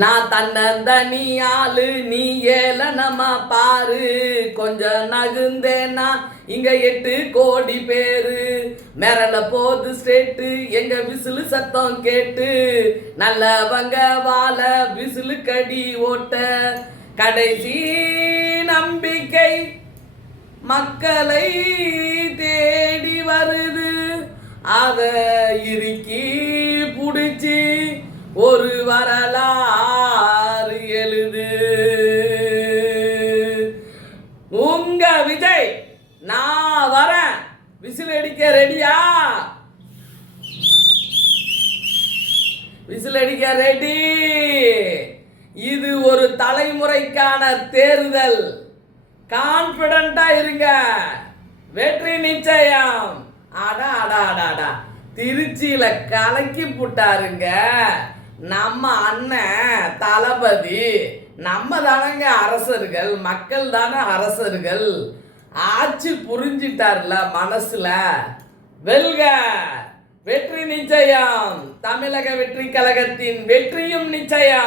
நான் தன்னந்தனி ஆளு நீ ஏளனமா பாரு, கொஞ்சம் நகுந்தேனா இங்க 8 கோடி பேரு. மிரள போது ஸ்டேட்டு எங்க விசிலு சத்தம் கேட்டு, நல்லவங்க வாழ விசிலு கடி ஓட்ட. கடைசி நம்பிக்கை மக்களை தேடி வருது, அத இறுக்கி புடிச்சு ஒரு வரலாறு எழுது. உங்க விஜய் நான் வரேன், விசில் அடிக்க ரெடியா? விசில் அடிக்க ரெடி. இது ஒரு தலைமுறைக்கான தேர்தல். கான்பிடண்டா இருங்க, வெற்றி நிச்சயம். அடா அடா அடா அடா, திருச்சியில கலக்கி புட்டாருங்க நம்ம அண்ணன் தளபதி. நம்ம தானங்க அரசர்கள், மக்கள் தானே அரசர்கள். ஆட்சி புரிஞ்சிட்டார்ல மனசுல. வெல்க, வெற்றி நிச்சயம். தமிழக வெற்றி கழகத்தின் வெற்றியும் நிச்சயம்.